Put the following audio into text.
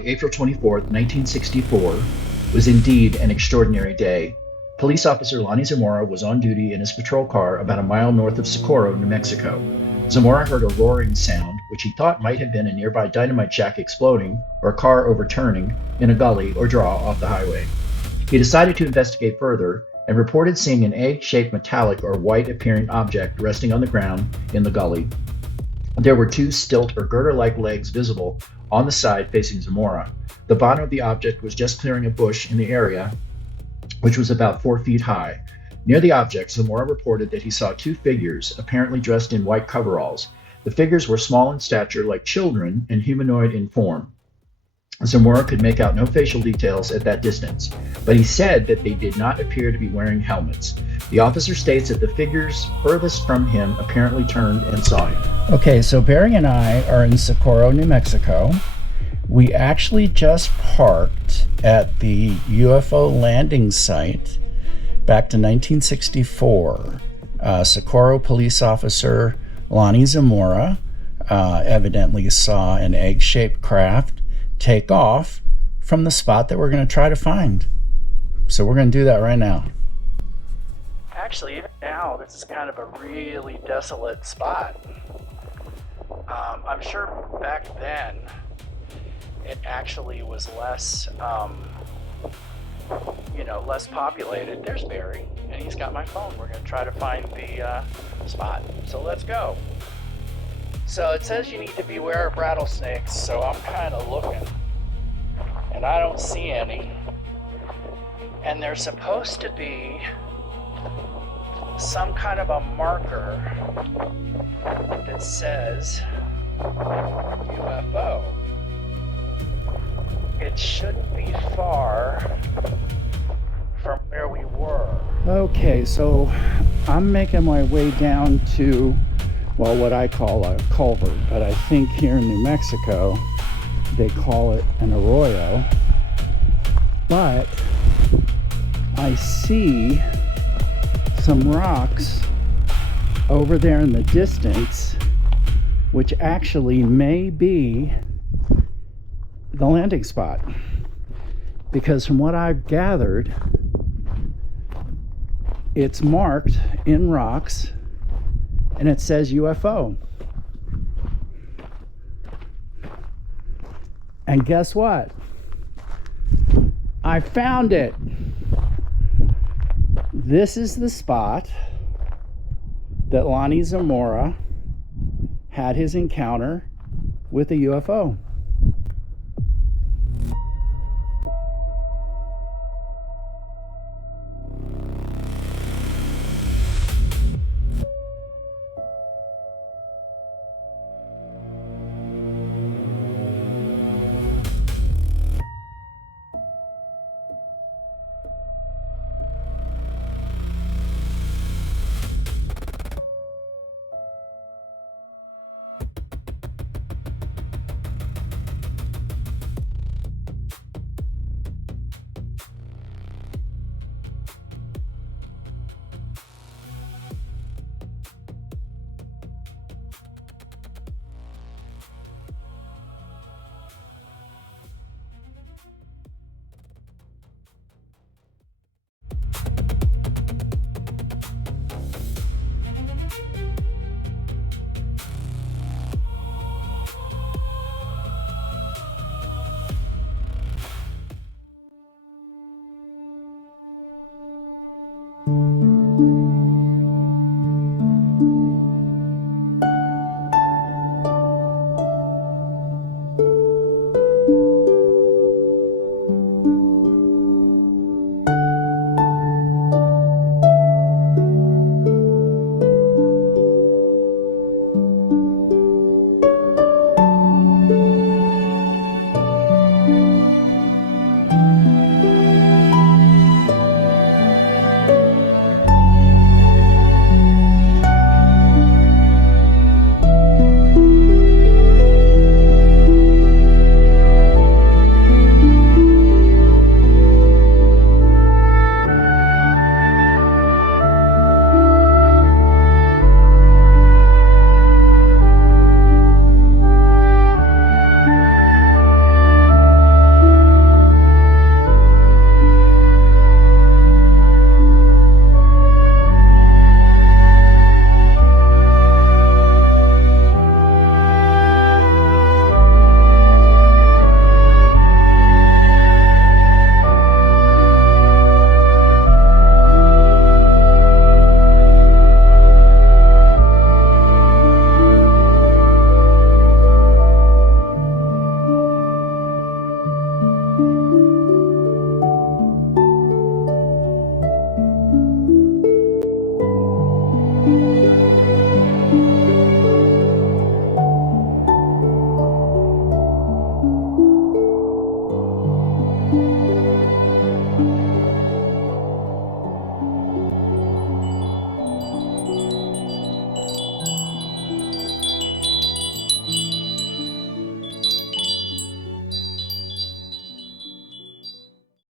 Friday, April 24th, 1964, was indeed an extraordinary day. Police officer Lonnie Zamora was on duty in his patrol car about a mile north of Socorro, New Mexico. Zamora heard a roaring sound, which he thought might have been a nearby dynamite shack exploding or a car overturning in a gully or draw off the highway. He decided to investigate further and reported seeing an egg-shaped metallic or white-appearing object resting on the ground in the gully. There were two stilt or girder-like legs visible on the side facing Zamora. The bottom of the object was just clearing a bush in the area, which was about 4 feet high. Near the object, Zamora reported that he saw two figures, apparently dressed in white coveralls. The figures were small in stature, like children, and humanoid in form. Zamora could make out no facial details at that distance, but he said that they did not appear to be wearing helmets. The officer states that the figures furthest from him apparently turned and saw him. Okay, so Barry and I are in Socorro, New Mexico. We actually just parked at the UFO landing site back to 1964. Socorro police officer Lonnie Zamora evidently saw an egg-shaped craft take off from the spot that we're going to try to find. So we're going to do that right now. Actually, even now, this is kind of a really desolate spot. I'm sure back then it actually was less, less populated. There's Barry, and he's got my phone. We're going to try to find the spot. So let's go. So it says you need to beware of rattlesnakes, so I'm kind of looking, and I don't see any. And there's supposed to be some kind of a marker that says UFO. It shouldn't be far from where we were. Okay, so I'm making my way down to, well, what I call a culvert, but I think here in New Mexico they call it an arroyo. But I see some rocks over there in the distance, which actually may be the landing spot, because from what I've gathered, it's marked in rocks and it says UFO. And guess what? I found it. This is the spot that Lonnie Zamora had his encounter with a UFO.